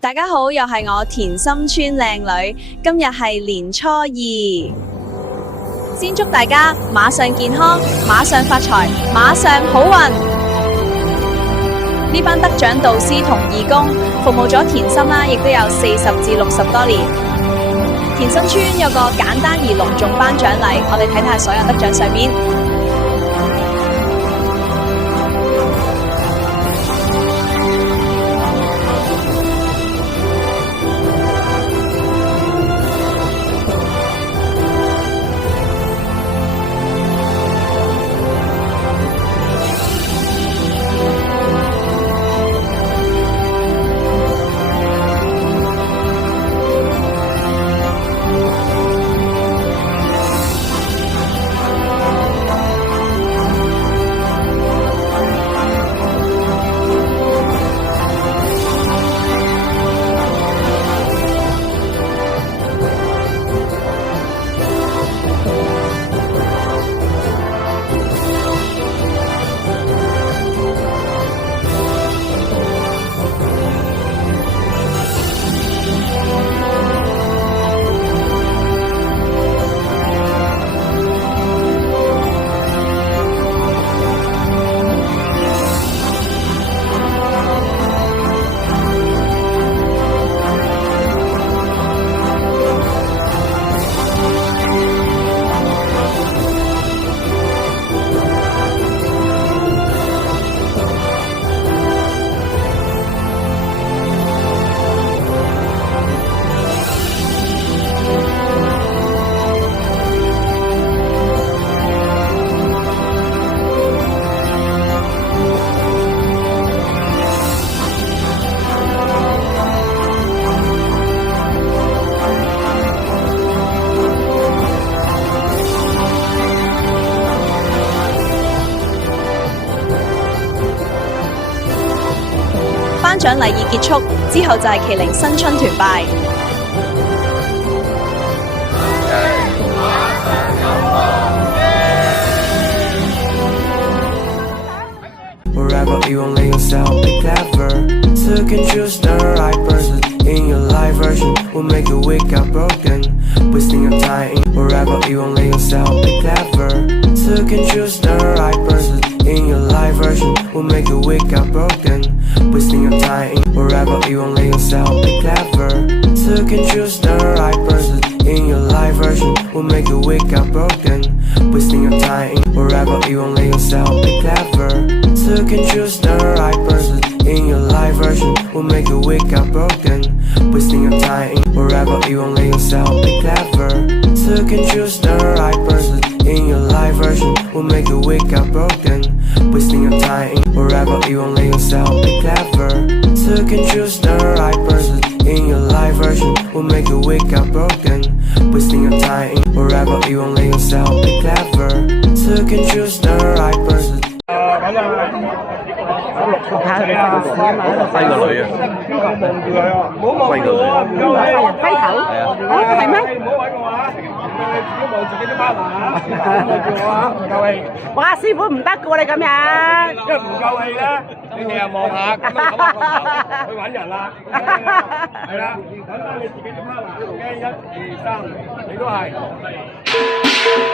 大家好，又係我田心村靚女，今日係年初二，先祝大家馬上健康，馬上發財，馬上好運。呢班得獎導師同義工服務咗田心啦，亦都有40至60多年。田心村有個簡單而隆重頒獎禮，我哋睇睇所有得獎相片。頒獎禮儀結束之後就係麒麟新春團拜。Wherever you want, let yourself be clever. So you can choose the right person in your life version. Will make you wake up broken, wasting your time. Wherever you want, let yourself be clever. So you can choose the right person in your life version. Will make you wake up broken, wasting your time. Wherever you want, let yourself be clever. So you can choose the right person in your life version. Will make you wake up broken, wasting your time. Wherever you want, let yourself be clever. So you can choose the right person in your life version. Will make you wake up broken, wasting your time. Wherever you want, let yourself be clever. So you can choose the right person in your life version. Will make you wake up broken, wasting your time. Wherever you want, let yourself be clever. So you can choose the right person in your life version. Will make you wake up broken, wasting your time. Wherever you want, let yourself be clever. So you can choose the right person. 揮個女啊！揮個女啊！揮頭？係咩？唔好揾我啊！自己望自己啲 partner 啊！望住我啊！唔夠氣！哇！師傅唔得嘅喎，你咁樣。因為唔夠氣咧，你日日望下，咁樣咁啊去揾人啦。係啦，揾翻你自己啲 partner。1、2、3，你都係。1、2、3。